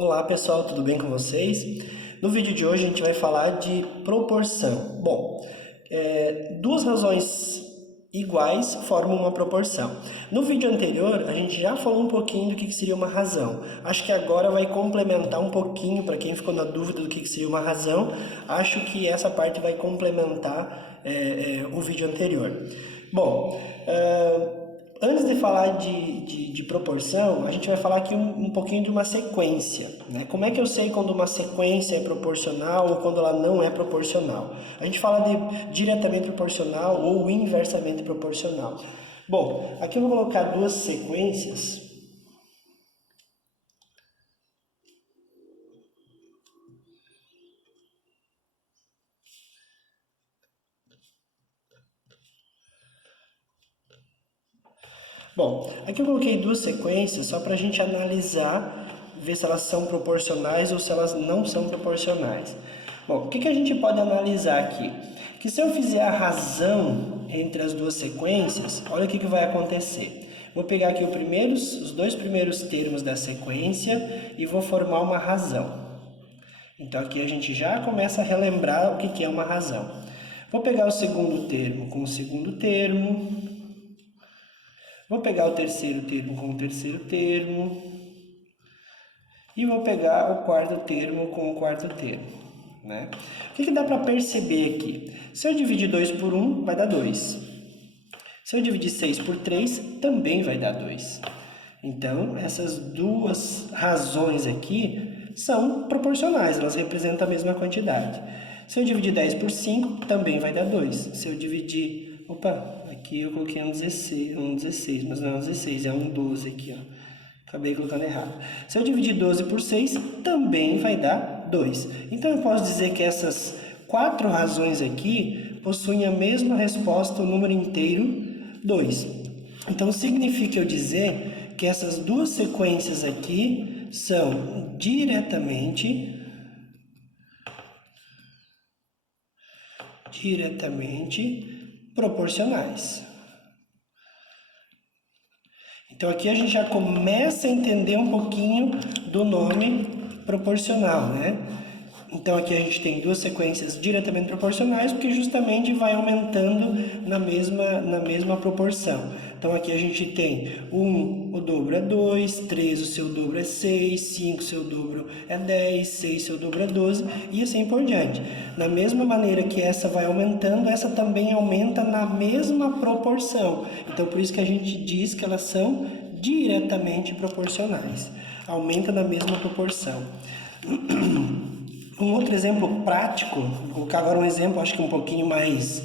Olá pessoal, tudo bem com vocês? No vídeo de hoje a gente vai falar de proporção. Bom, duas razões iguais formam uma proporção. No vídeo anterior a gente já falou um pouquinho do que seria uma razão. Acho que agora vai complementar um pouquinho, para quem ficou na dúvida do que seria uma razão, acho que essa parte vai complementar o vídeo anterior. Bom, antes de falar de proporção, a gente vai falar aqui um pouquinho de uma sequência, né? Como é que eu sei quando uma sequência é proporcional ou quando ela não é proporcional? A gente fala de diretamente proporcional ou inversamente proporcional. Bom, aqui eu vou colocar duas sequências. Bom, aqui eu coloquei duas sequências só para a gente analisar, ver se elas são proporcionais ou se elas não são proporcionais. Bom, o que a gente pode analisar aqui? Que se eu fizer a razão entre as duas sequências, olha o que vai acontecer. Vou pegar aqui os dois primeiros termos da sequência e vou formar uma razão. Então aqui a gente já começa a relembrar o que é uma razão. Vou pegar o segundo termo com o segundo termo. Vou pegar o terceiro termo com o terceiro termo. E vou pegar o quarto termo com o quarto termo. Né? O que dá para perceber aqui? Se eu dividir 2 por 1, vai dar 2. Se eu dividir 6 por 3, também vai dar 2. Então, essas duas razões aqui são proporcionais, elas representam a mesma quantidade. Se eu dividir 10 por 5, também vai dar 2. Se eu dividir... Opa, aqui eu coloquei um 16, mas não é um 16, é um 12 aqui, ó. Acabei colocando errado. Se eu dividir 12 por 6, também vai dar 2. Então, eu posso dizer que essas quatro razões aqui possuem a mesma resposta, o número inteiro 2. Então, significa eu dizer que essas duas sequências aqui são diretamente proporcionais. Então aqui a gente já começa a entender um pouquinho do nome proporcional, né? Então aqui a gente tem duas sequências diretamente proporcionais, porque justamente vai aumentando na mesma proporção. Então aqui a gente tem 1, o dobro é 2, 3, o seu dobro é 6, 5, o seu dobro é 10, 6, o seu dobro é 12, e assim por diante. Da mesma maneira que essa vai aumentando, essa também aumenta na mesma proporção. Então por isso que a gente diz que elas são diretamente proporcionais. Aumenta na mesma proporção. Um outro exemplo prático, vou colocar agora um exemplo, acho que um pouquinho mais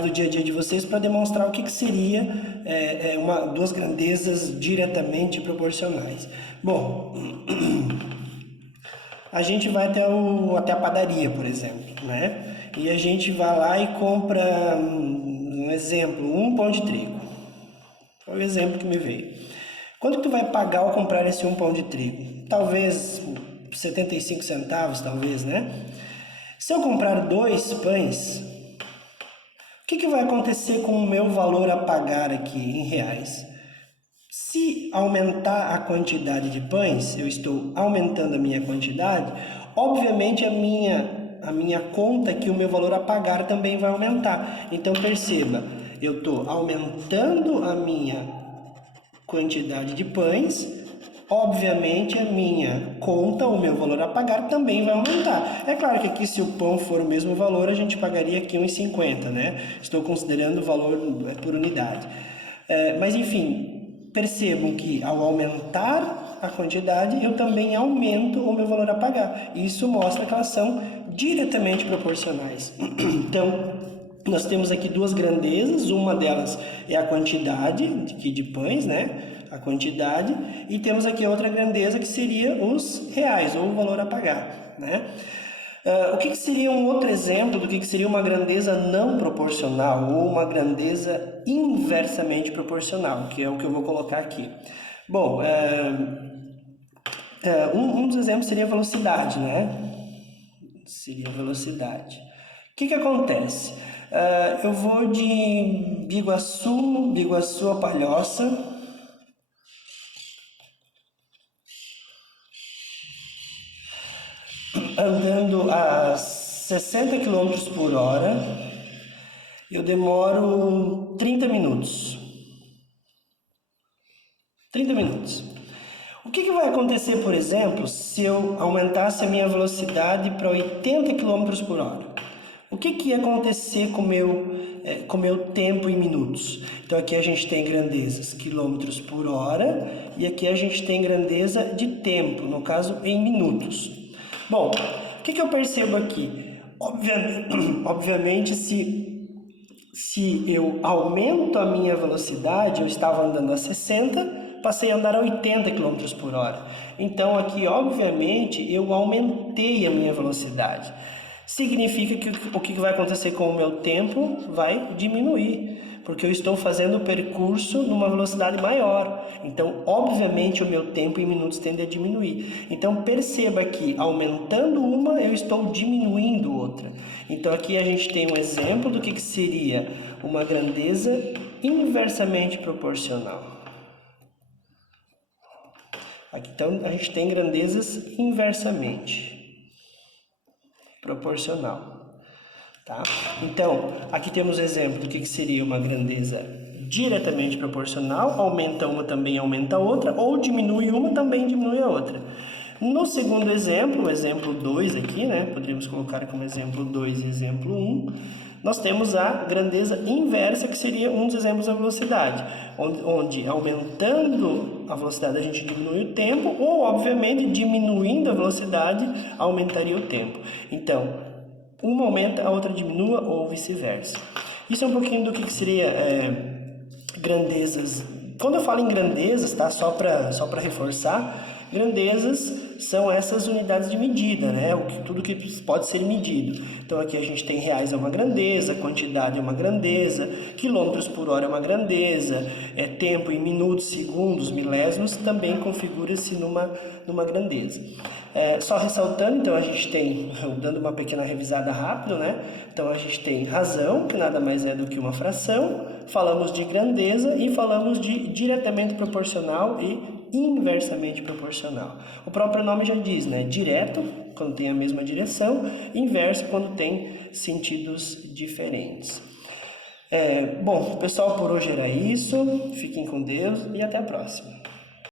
do dia a dia de vocês, para demonstrar o que seria duas grandezas diretamente proporcionais. Bom, a gente vai até a padaria, por exemplo, né? E a gente vai lá e compra, um exemplo, um pão de trigo. Foi o exemplo que me veio. Quanto que tu vai pagar ao comprar esse um pão de trigo? Talvez 75 centavos, talvez, né? Se eu comprar 2 pães, o que vai acontecer com o meu valor a pagar aqui em reais? Se aumentar a quantidade de pães, eu estou aumentando a minha quantidade, obviamente a minha conta aqui, o meu valor a pagar também vai aumentar. Então perceba, eu estou aumentando a minha quantidade de pães, obviamente a minha conta, o meu valor a pagar também vai aumentar. É claro que aqui se o pão for o mesmo valor, a gente pagaria aqui 1,50, né? Estou considerando o valor por unidade. Mas enfim, percebam que ao aumentar a quantidade, eu também aumento o meu valor a pagar. Isso mostra que elas são diretamente proporcionais. Então, nós temos aqui duas grandezas, uma delas é a quantidade de pães, né? A quantidade, e temos aqui outra grandeza que seria os reais, ou o valor a pagar, né? O que seria um outro exemplo do que seria uma grandeza não proporcional ou uma grandeza inversamente proporcional, que é o que eu vou colocar aqui. Bom, um dos exemplos seria a velocidade, né? Seria a velocidade. O que acontece? Eu vou de Biguaçu a Palhoça. andando a 60 km por hora, eu demoro 30 minutos. 30 minutos. O que vai acontecer, por exemplo, se eu aumentasse a minha velocidade para 80 km por hora? O que ia acontecer com o meu tempo em minutos? Então aqui a gente tem grandezas quilômetros por hora e aqui a gente tem grandeza de tempo, no caso em minutos. Bom, o que eu percebo aqui? Obviamente, se eu aumento a minha velocidade, eu estava andando a 60, passei a andar a 80 km por hora. Então aqui, obviamente, eu aumentei a minha velocidade. Significa que o que vai acontecer com o meu tempo vai diminuir, porque eu estou fazendo o percurso numa velocidade maior. Então, obviamente, o meu tempo em minutos tende a diminuir. Então, perceba que aumentando uma, eu estou diminuindo outra. Então, aqui a gente tem um exemplo do que seria uma grandeza inversamente proporcional. Aqui, então, a gente tem grandezas inversamente proporcional, tá? Então, aqui temos exemplo do que seria uma grandeza diretamente proporcional, aumenta uma, também aumenta a outra, ou diminui uma, também diminui a outra. No segundo exemplo, o exemplo 2 aqui, né? Poderíamos colocar como exemplo 2 e exemplo 1, nós temos a grandeza inversa, que seria um dos exemplos da velocidade, onde aumentando a velocidade a gente diminui o tempo, ou obviamente diminuindo a velocidade aumentaria o tempo. Então, uma aumenta, a outra diminua, ou vice-versa. Isso é um pouquinho do que seria grandezas. Quando eu falo em grandezas, tá? Só para reforçar, grandezas são essas unidades de medida, né? Tudo que pode ser medido. Então aqui a gente tem reais é uma grandeza, quantidade é uma grandeza, quilômetros por hora é uma grandeza, tempo em minutos, segundos, milésimos também configura-se numa grandeza. Só ressaltando, então a gente tem, dando uma pequena revisada rápida, né? Então a gente tem razão, que nada mais é do que uma fração, falamos de grandeza e falamos de diretamente proporcional e inversamente proporcional. O próprio nome já diz, né? Direto, quando tem a mesma direção, inverso, quando tem sentidos diferentes. Bom, pessoal, por hoje era isso. Fiquem com Deus e até a próxima.